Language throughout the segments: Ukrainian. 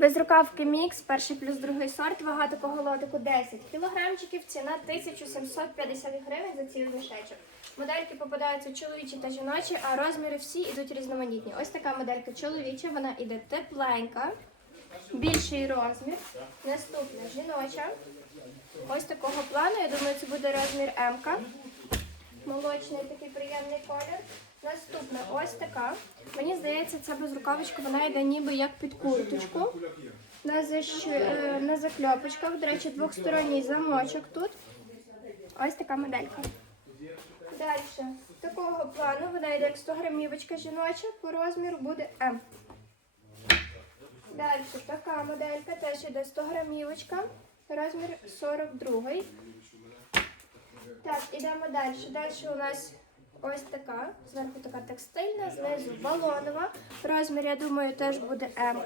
Безрукавки мікс, перший плюс другий сорт, вага такого лотику 10 кілограмчиків, ціна 1750 гривень за цілий мішечок. Модельки попадаються чоловічі та жіночі, а розміри всі йдуть різноманітні. Ось така моделька чоловіча, вона іде тепленька, більший розмір. Наступна жіноча. Ось такого плану, я думаю, це буде розмір М. Молочний такий приємний колір. Наступна ось така. Мені здається, ця безрукавочка, вона йде ніби як під курточку. На, защ... е, на закльопочках. До речі, двохсторонній замочок тут. Ось така моделька. Далі. Такого плану вона йде як 100 грамівочка жіноча, по розміру буде М. Далі така моделька, теж йде 100 грамівочка, розмір 42. Так, ідемо далі. Далі у нас ось така. Зверху така текстильна, знизу балонова. Розмір, я думаю, теж буде М.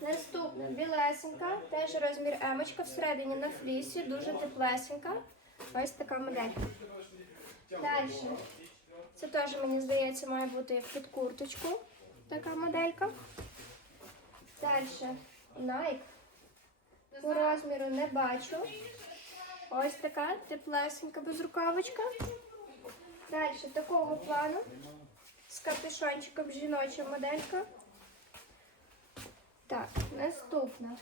Наступна білесенька, теж розмір М. Всередині на флісі, дуже теплесенька. Ось така модель. Далі. Це теж, мені здається, має бути під курточку. Така моделька. Далі. Nike. По розміру не бачу. Ось така теплесенька безрукавочка. Далі такого плану з капюшончиком жіноча моделька. Так, наступна.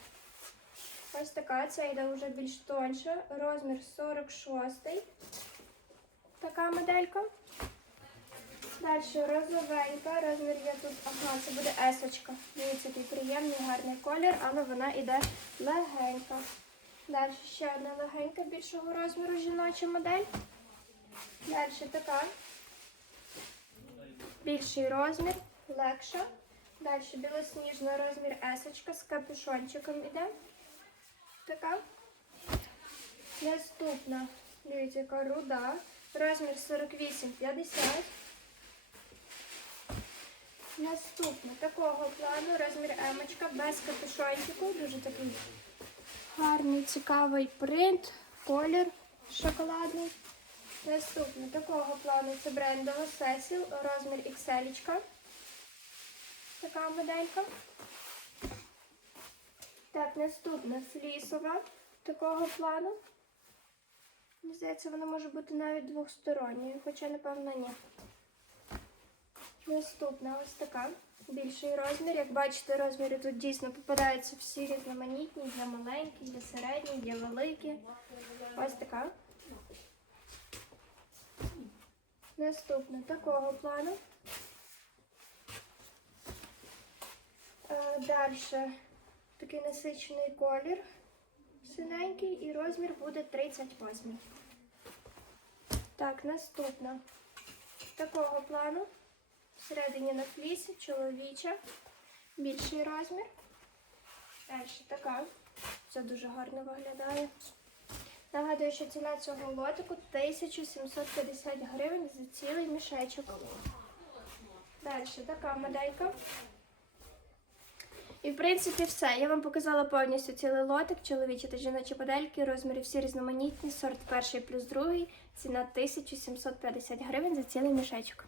Ось така, це йде вже більш тонша. Розмір 46. Така моделька. Далі розовенька, розмір є тут, ага, це буде есочка. Дивіться, який приємний, гарний колір, але вона йде легенька. Далі ще одна легенька більшого розміру жіноча модель. Далі така. Більший розмір, легша. Далі білосніжна розмір есочка з капюшончиком іде. Така. Наступна. Дивіться, яка руда. Розмір 48-50. Наступна такого плану розмір емочка без капюшончику. Дуже такий гарний, цікавий принт, колір шоколадний. Наступне такого плану це брендова Cecil, розмір XL. Така моделька. Так, наступна флісова такого плану. Мені здається, вона може бути навіть двосторонньою, хоча, напевно, ні. Наступна ось така. Більший розмір. Як бачите, розміри тут дійсно попадаються всі різноманітні, для маленькі, для середні, для великі. Ось така. Наступна такого плану. Далі такий насичений колір, синенький, і розмір буде 38. Так, наступна такого плану. Всередині на флісі, чоловіча, більший розмір. Далі така. Це дуже гарно виглядає. Нагадую, що ціна цього лотику 1750 гривень за цілий мішечок. Далі така моделька. І в принципі все. Я вам показала повністю цілий лотик, чоловічі та жіночі модельки, розміри всі різноманітні, сорт перший плюс другий, ціна 1750 гривень за цілий мішечок.